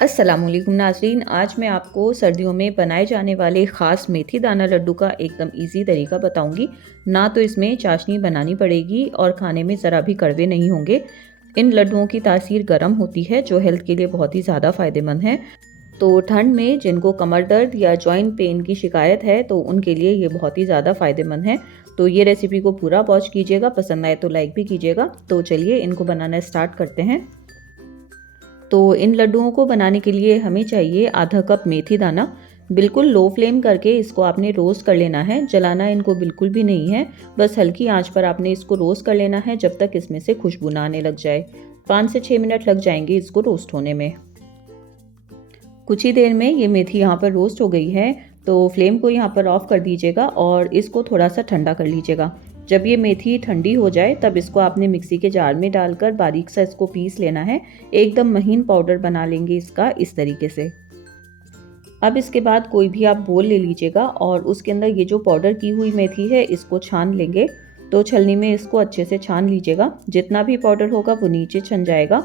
अस्सलामुअलैकुम नाज़रीन, आज मैं आपको सर्दियों में बनाए जाने वाले ख़ास मेथी दाना लड्डू का एकदम इजी तरीका बताऊंगी। ना तो इसमें चाशनी बनानी पड़ेगी और खाने में ज़रा भी कड़वे नहीं होंगे। इन लड्डुओं की तासीर गर्म होती है जो हेल्थ के लिए बहुत ही ज़्यादा फ़ायदेमंद है। तो ठंड में जिनको कमर दर्द या जॉइंट पेन की शिकायत है तो उनके लिए ये बहुत ही ज़्यादा फ़ायदेमंद है। तो ये रेसिपी को पूरा वॉच कीजिएगा, पसंद आए तो लाइक भी कीजिएगा। तो चलिए इनको बनाना स्टार्ट करते हैं। तो इन लड्डुओं को बनाने के लिए हमें चाहिए आधा कप मेथी दाना। बिल्कुल लो फ्लेम करके इसको आपने रोस्ट कर लेना है, जलाना इनको बिल्कुल भी नहीं है। बस हल्की आंच पर आपने इसको रोस्ट कर लेना है जब तक इसमें से खुशबू ना आने लग जाए। 5 से 6 मिनट लग जाएंगे इसको रोस्ट होने में। कुछ ही देर में ये मेथी यहाँ पर रोस्ट हो गई है, तो फ्लेम को यहाँ पर ऑफ कर दीजिएगा और इसको थोड़ा सा ठंडा कर लीजिएगा। जब ये मेथी ठंडी हो जाए तब इसको आपने मिक्सी के जार में डालकर बारीक सा इसको पीस लेना है। एकदम महीन पाउडर बना लेंगे इसका इस तरीके से। अब इसके बाद कोई भी आप बोल ले लीजिएगा और उसके अंदर ये जो पाउडर की हुई मेथी है इसको छान लेंगे। तो छलनी में इसको अच्छे से छान लीजिएगा, जितना भी पाउडर होगा वो नीचे छन जाएगा।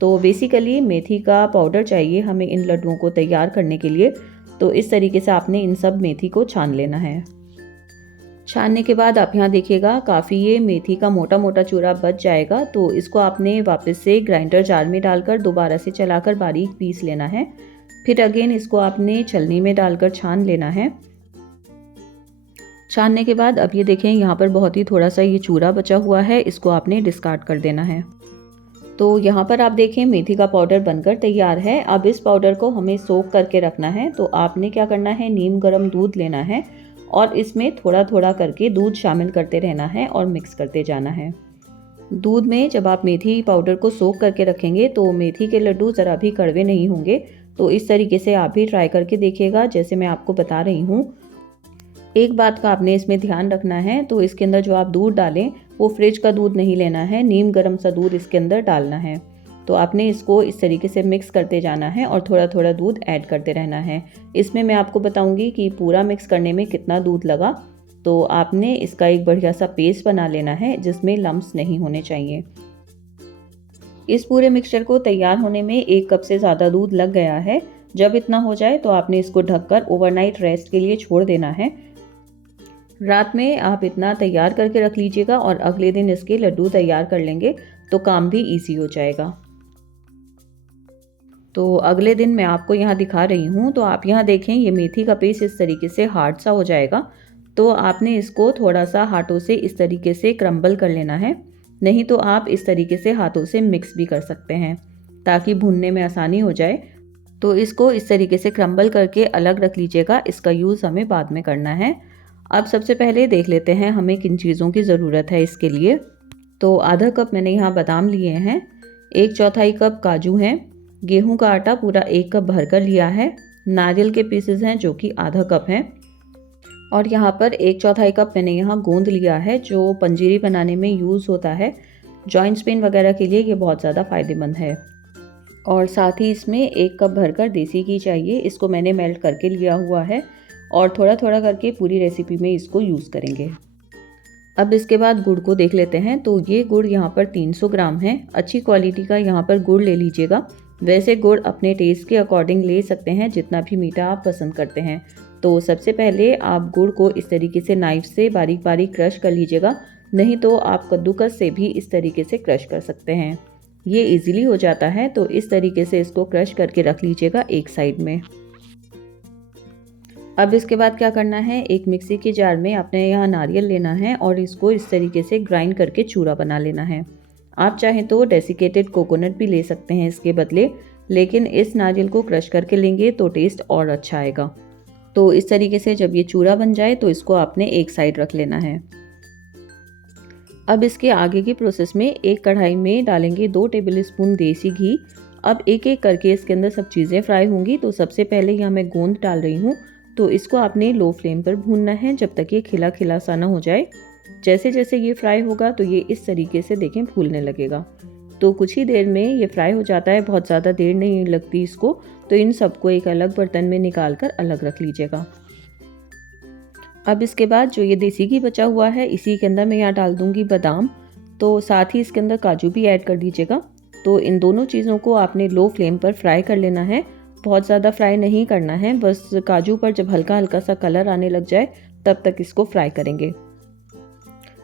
तो बेसिकली मेथी का पाउडर चाहिए हमें इन लड्डुओं को तैयार करने के लिए। तो इस तरीके से आपने इन सब मेथी को छान लेना है। छानने के बाद आप यहाँ देखिएगा काफ़ी ये मेथी का मोटा मोटा चूरा बच जाएगा। तो इसको आपने वापस से ग्राइंडर जार में डालकर दोबारा से चलाकर बारीक पीस लेना है। फिर अगेन इसको आपने छलनी में डालकर छान लेना है। छानने के बाद अब ये देखें यहाँ पर बहुत ही थोड़ा सा ये चूरा बचा हुआ है, इसको आपने डिस्कार्ड कर देना है। तो यहाँ पर आप देखें मेथी का पाउडर बनकर तैयार है। अब इस पाउडर को हमें सोक करके रखना है। तो आपने क्या करना है, नीम गर्म दूध लेना है और इसमें थोड़ा थोड़ा करके दूध शामिल करते रहना है और मिक्स करते जाना है। दूध में जब आप मेथी पाउडर को सोक करके रखेंगे तो मेथी के लड्डू ज़रा भी कड़वे नहीं होंगे। तो इस तरीके से आप भी ट्राई करके देखिएगा जैसे मैं आपको बता रही हूँ। एक बात का आपने इसमें ध्यान रखना है, तो इसके अंदर जो आप दूध डालें वो फ्रिज का दूध नहीं लेना है, नीम गर्म सा दूध इसके अंदर डालना है। तो आपने इसको इस तरीके से मिक्स करते जाना है और थोड़ा थोड़ा दूध ऐड करते रहना है। इसमें मैं आपको बताऊंगी कि पूरा मिक्स करने में कितना दूध लगा। तो आपने इसका एक बढ़िया सा पेस्ट बना लेना है जिसमें लम्स नहीं होने चाहिए। इस पूरे मिक्सचर को तैयार होने में 1 कप से ज़्यादा दूध लग गया है। जब इतना हो जाए तो आपने इसको ढककर ओवरनाइट रेस्ट के लिए छोड़ देना है। रात में आप इतना तैयार करके रख लीजिएगा और अगले दिन इसके लड्डू तैयार कर लेंगे तो काम भी इजी हो जाएगा। तो अगले दिन मैं आपको यहाँ दिखा रही हूँ। तो आप यहाँ देखें ये मेथी का पेस्ट इस तरीके से हार्ड सा हो जाएगा। तो आपने इसको थोड़ा सा हाथों से इस तरीके से क्रम्बल कर लेना है, नहीं तो आप इस तरीके से हाथों से मिक्स भी कर सकते हैं ताकि भूनने में आसानी हो जाए। तो इसको इस तरीके से क्रम्बल करके अलग रख लीजिएगा, इसका यूज़ हमें बाद में करना है। अब सबसे पहले देख लेते हैं हमें किन चीज़ों की ज़रूरत है इसके लिए। तो आधा कप मैंने यहाँ बादाम लिए हैं, 1/4 कप काजू हैं, गेहूं का आटा पूरा 1 कप भरकर लिया है, नारियल के पीसेस हैं जो कि आधा कप हैं, और यहाँ पर 1/4 कप मैंने यहाँ गोंद लिया है जो पंजीरी बनाने में यूज़ होता है। जॉइंट्स पेन वगैरह के लिए ये बहुत ज़्यादा फ़ायदेमंद है। और साथ ही इसमें 1 कप भरकर देसी घी चाहिए, इसको मैंने मेल्ट करके लिया हुआ है और थोड़ा थोड़ा करके पूरी रेसिपी में इसको यूज़ करेंगे। अब इसके बाद गुड़ को देख लेते हैं। तो ये गुड़ यहाँ पर 300 ग्राम है। अच्छी क्वालिटी का यहाँ पर गुड़ ले लीजिएगा। वैसे गुड़ अपने टेस्ट के अकॉर्डिंग ले सकते हैं, जितना भी मीठा आप पसंद करते हैं। तो सबसे पहले आप गुड़ को इस तरीके से नाइफ से बारीक बारीक क्रश कर लीजिएगा, नहीं तो आप कद्दूकस से भी इस तरीके से क्रश कर सकते हैं, ये इजीली हो जाता है। तो इस तरीके से इसको क्रश करके रख लीजिएगा एक साइड में। अब इसके बाद क्या करना है, एक मिक्सी के जार में आपने यहाँ नारियल लेना है और इसको इस तरीके से ग्राइंड करके चूरा बना लेना है। आप चाहें तो डेसिकेटेड कोकोनट भी ले सकते हैं इसके बदले, लेकिन इस नारियल को क्रश करके लेंगे तो टेस्ट और अच्छा आएगा। तो इस तरीके से जब ये चूरा बन जाए तो इसको आपने एक साइड रख लेना है। अब इसके आगे की प्रोसेस में एक कढ़ाई में डालेंगे 2 टेबल स्पून देसी घी। अब एक एक करके इसके अंदर सब चीज़ें फ्राई होंगी। तो सबसे पहले यहाँ मैं गोंद डाल रही हूँ। तो इसको आपने लो फ्लेम पर भूनना है जब तक ये खिला खिला सा ना हो जाए। जैसे जैसे ये फ्राई होगा तो ये इस तरीके से देखें फूलने लगेगा। तो कुछ ही देर में ये फ्राई हो जाता है, बहुत ज़्यादा देर नहीं लगती इसको। तो इन सबको एक अलग बर्तन में निकाल कर अलग रख लीजिएगा। अब इसके बाद जो ये देसी घी बचा हुआ है इसी के अंदर मैं यहाँ डाल दूँगी बादाम। तो साथ ही इसके अंदर काजू भी ऐड कर दीजिएगा। तो इन दोनों चीज़ों को आपने लो फ्लेम पर फ्राई कर लेना है बहुत ज़्यादा फ्राई नहीं करना है, बस काजू पर जब हल्का हल्का सा कलर आने लग जाए तब तक इसको फ्राई करेंगे।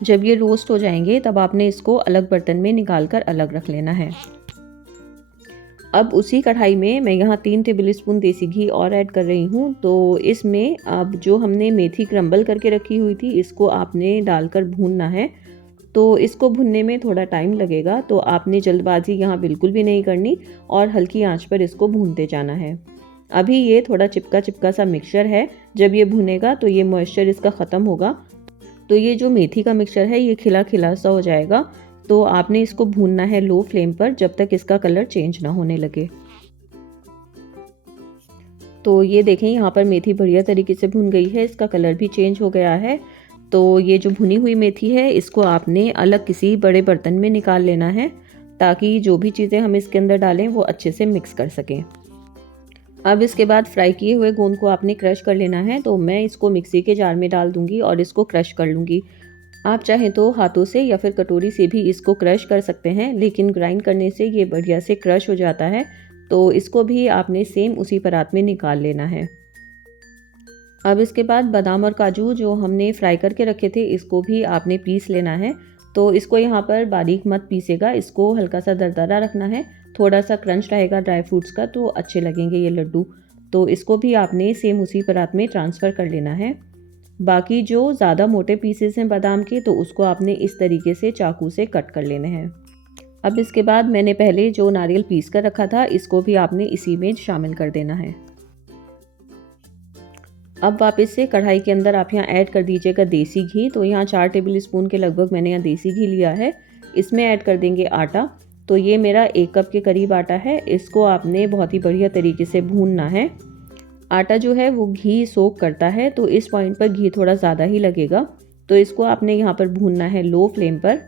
जब ये रोस्ट हो जाएंगे तब आपने इसको अलग बर्तन में निकाल कर अलग रख लेना है। अब उसी कढ़ाई में मैं यहाँ 3 टेबलस्पून देसी घी और ऐड कर रही हूँ। तो इसमें अब जो हमने मेथी क्रम्बल करके रखी हुई थी इसको आपने डालकर भूनना है। तो इसको भुनने में थोड़ा टाइम लगेगा, तो आपने जल्दबाजी यहाँ बिल्कुल भी नहीं करनी और हल्की आंच पर इसको भूनते जाना है। अभी ये थोड़ा चिपका चिपका सा मिक्सचर है, जब ये भुनेगा तो ये मॉइस्चर इसका ख़त्म होगा, तो ये जो मेथी का मिक्सचर है ये खिला खिला सा हो जाएगा। तो आपने इसको भूनना है लो फ्लेम पर जब तक इसका कलर चेंज ना होने लगे। तो ये देखें यहाँ पर मेथी बढ़िया तरीके से भुन गई है, इसका कलर भी चेंज हो गया है। तो ये जो भुनी हुई मेथी है इसको आपने अलग किसी बड़े बर्तन में निकाल लेना है, ताकि जो भी चीज़ें हम इसके अंदर डालें वो अच्छे से मिक्स कर सकें। अब इसके बाद फ्राई किए हुए गोंद को आपने क्रश कर लेना है। तो मैं इसको मिक्सी के जार में डाल दूंगी और इसको क्रश कर लूँगी। आप चाहें तो हाथों से या फिर कटोरी से भी इसको क्रश कर सकते हैं, लेकिन ग्राइंड करने से ये बढ़िया से क्रश हो जाता है। तो इसको भी आपने सेम उसी परात में निकाल लेना है। अब इसके बाद बादाम और काजू जो हमने फ्राई करके रखे थे इसको भी आपने पीस लेना है। तो इसको यहाँ पर बारीक मत पीसेगा, इसको हल्का सा दरदरा रखना है। थोड़ा सा क्रंच रहेगा ड्राई फ्रूट्स का तो अच्छे लगेंगे ये लड्डू। तो इसको भी आपने सेम उसी परात में ट्रांसफ़र कर लेना है। बाकी जो ज़्यादा मोटे पीसेस हैं बादाम के तो उसको आपने इस तरीके से चाकू से कट कर लेने हैं। अब इसके बाद मैंने पहले जो नारियल पीस कर रखा था इसको भी आपने इसी में शामिल कर देना है। अब वापस से कढ़ाई के अंदर आप यहाँ ऐड कर दीजिएगा देसी घी। तो यहाँ 4 टेबलस्पून के लगभग मैंने यहाँ देसी घी लिया है। इसमें ऐड कर देंगे आटा। तो ये मेरा 1 कप के करीब आटा है, इसको आपने बहुत ही बढ़िया तरीके से भूनना है। आटा जो है वो घी सोक करता है, तो इस पॉइंट पर घी थोड़ा ज़्यादा ही लगेगा। तो इसको आपने यहाँ पर भूनना है लो फ्लेम पर।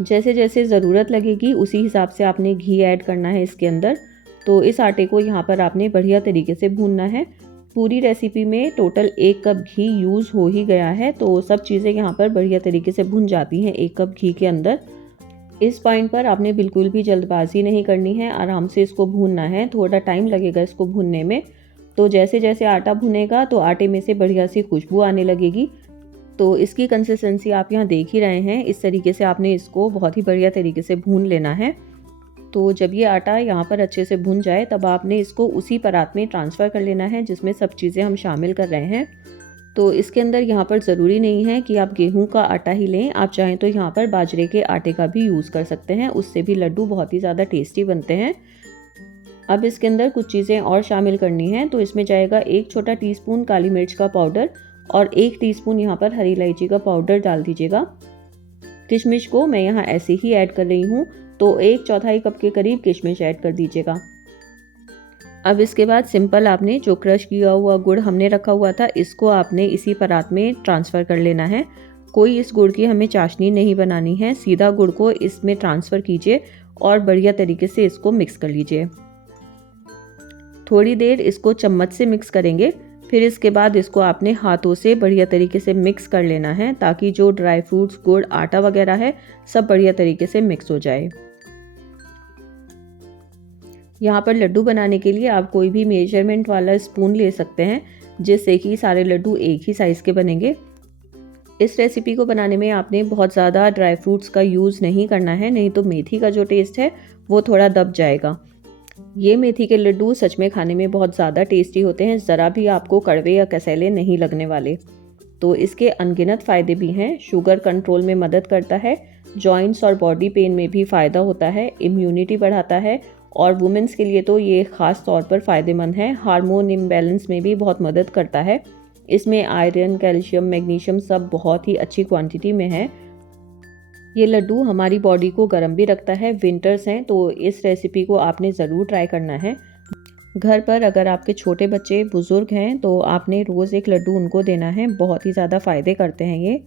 जैसे जैसे ज़रूरत लगेगी उसी हिसाब से आपने घी ऐड करना है इसके अंदर। तो इस आटे को यहाँ पर आपने बढ़िया तरीके से भूनना है। पूरी रेसिपी में टोटल 1 कप घी यूज़ हो ही गया है, तो सब चीज़ें यहाँ पर बढ़िया तरीके से भुन जाती हैं 1 कप घी के अंदर। इस पॉइंट पर आपने बिल्कुल भी जल्दबाजी नहीं करनी है, आराम से इसको भूनना है। थोड़ा टाइम लगेगा इसको भूनने में। तो जैसे जैसे आटा भुनेगा तो आटे में से बढ़िया सी खुशबू आने लगेगी। तो इसकी कंसिस्टेंसी आप यहाँ देख ही रहे हैं, इस तरीके से आपने इसको बहुत ही बढ़िया तरीके से भून लेना है। तो जब ये आटा यहाँ पर अच्छे से भुन जाए तब आपने इसको उसी परात में ट्रांसफ़र कर लेना है जिसमें सब चीज़ें हम शामिल कर रहे हैं। तो इसके अंदर यहाँ पर ज़रूरी नहीं है कि आप गेहूं का आटा ही लें, आप चाहें तो यहाँ पर बाजरे के आटे का भी यूज़ कर सकते हैं, उससे भी लड्डू बहुत ही ज़्यादा टेस्टी बनते हैं। अब इसके अंदर कुछ चीज़ें और शामिल करनी हैं। तो इसमें जाएगा 1 छोटा टीस्पून काली मिर्च का पाउडर और 1 टीस्पून यहाँ पर हरी इलायची का पाउडर डाल दीजिएगा। किशमिश को मैं यहाँ ऐसे ही ऐड कर रही हूँ, तो 1/4 कप के करीब किशमिश ऐड कर दीजिएगा। अब इसके बाद सिंपल आपने जो क्रश किया हुआ गुड़ हमने रखा हुआ था इसको आपने इसी परात में ट्रांसफ़र कर लेना है। कोई इस गुड़ की हमें चाशनी नहीं बनानी है, सीधा गुड़ को इसमें ट्रांसफ़र कीजिए और बढ़िया तरीके से इसको मिक्स कर लीजिए। थोड़ी देर इसको चम्मच से मिक्स करेंगे, फिर इसके बाद इसको आपने हाथों से बढ़िया तरीके से मिक्स कर लेना है, ताकि जो ड्राई फ्रूट्स, गुड़, आटा वगैरह है सब बढ़िया तरीके से मिक्स हो जाए। यहाँ पर लड्डू बनाने के लिए आप कोई भी मेजरमेंट वाला स्पून ले सकते हैं, जिससे कि सारे लड्डू एक ही साइज़ के बनेंगे। इस रेसिपी को बनाने में आपने बहुत ज़्यादा ड्राई फ्रूट्स का यूज़ नहीं करना है, नहीं तो मेथी का जो टेस्ट है वो थोड़ा दब जाएगा। ये मेथी के लड्डू सच में खाने में बहुत ज़्यादा टेस्टी होते हैं, ज़रा भी आपको कड़वे या कसैले नहीं लगने वाले। तो इसके अनगिनत फ़ायदे भी हैं। शुगर कंट्रोल में मदद करता है, जॉइंट्स और बॉडी पेन में भी फ़ायदा होता है, इम्यूनिटी बढ़ाता है और वुमेंस के लिए तो ये ख़ास तौर पर फ़ायदेमंद है। हार्मोन इम्बैलेंस में भी बहुत मदद करता है। इसमें आयरन, कैल्शियम, मैग्नीशियम सब बहुत ही अच्छी क्वांटिटी में है। ये लड्डू हमारी बॉडी को गर्म भी रखता है। विंटर्स हैं तो इस रेसिपी को आपने ज़रूर ट्राई करना है। घर पर अगर आपके छोटे बच्चे, बुज़ुर्ग हैं तो आपने रोज़ एक लड्डू उनको देना है, बहुत ही ज़्यादा फ़ायदे करते हैं ये।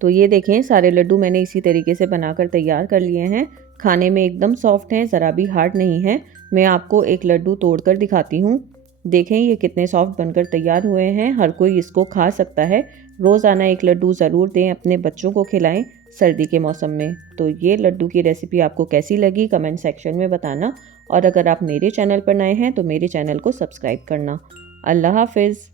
तो ये देखें सारे लड्डू मैंने इसी तरीके से बनाकर तैयार कर लिए हैं। खाने में एकदम सॉफ्ट हैं, ज़रा भी हार्ड नहीं है। मैं आपको एक लड्डू तोड़कर दिखाती हूँ। देखें ये कितने सॉफ्ट बनकर तैयार हुए हैं, हर कोई इसको खा सकता है। रोज़ाना एक लड्डू ज़रूर दें, अपने बच्चों को खिलाएं सर्दी के मौसम में। तो ये लड्डू की रेसिपी आपको कैसी लगी कमेंट सेक्शन में बताना और अगर आप मेरे चैनल पर नए हैं तो मेरे चैनल को सब्सक्राइब करना। अल्लाह हाफ़िज़।